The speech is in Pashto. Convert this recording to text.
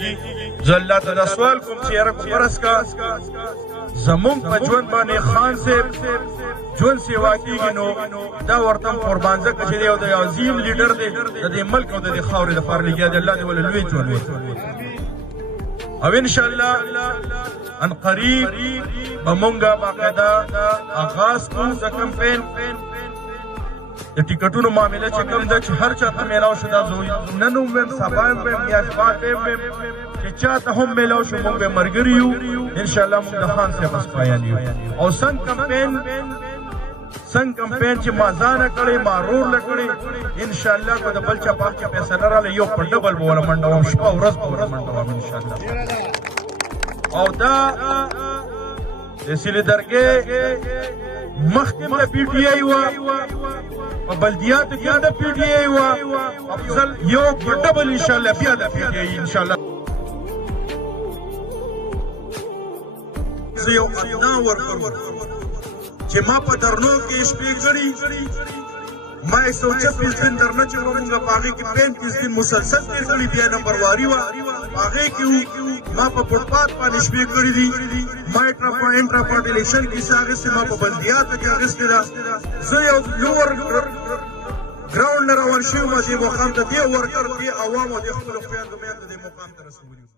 کیږي. زه الله ته دا سوال کوم چې یاره فرض کا زمونږ په ژوند باندې خان صاحب ژوند سیوا کیږي نو دا ورته قربان ځکه چې دی یو د عظیم لیډر دی د دې ملک او د دې خاورې دپاره لګیا دی. الله دې ولې لوی ژوند ورکړي او انشاءالله ان قریب به مونږ باقاعده آغاز کوو د کمپین. د ټیکټونو معامله چې کوم ده چې هر چا ته میلاو شو دا نن هم ویم سبا هم ویم یا شپه ویم چې چا ته هم میلاو شو مونږ به ملګري یو انشاءالله مونږ د خان صاحب سپایان یو. او څنګه کمپین چې ما ځانه کړی ما رور کړی انشاءالله که د بل چا په حق کې فیصله راغله یو په ډبل به ورله منډوم شپه ورځ به ورله منډوم انشاءالله. او دا د سیلې درګې مخکې د پی ټي آی وه په بلدیاتو کې د پی ټي آی وه افضل یو په ډبل انشاءالله بیا د پی ټي آی انشاءالله. زه یو ادنا ورکړم چې ما په درنو کې شپې کړي ما 126 دن درنه چې مونږ په هغې کې 35 دن مسلسل تېر کړي بیا نمبرواري وه په هغې کې ما په فوټپات باندې شپې کړي دي. ما انټرا پارټي الیکشن کې څه اخیستې ما په بلدیاتو کې اخیستې ده. زه یو لوور ګراونډ نه روان شوی ما دې مقام ته دې ورکړ دې عوامو دې خپلو خویندو میندو دې مقام ته رسولي.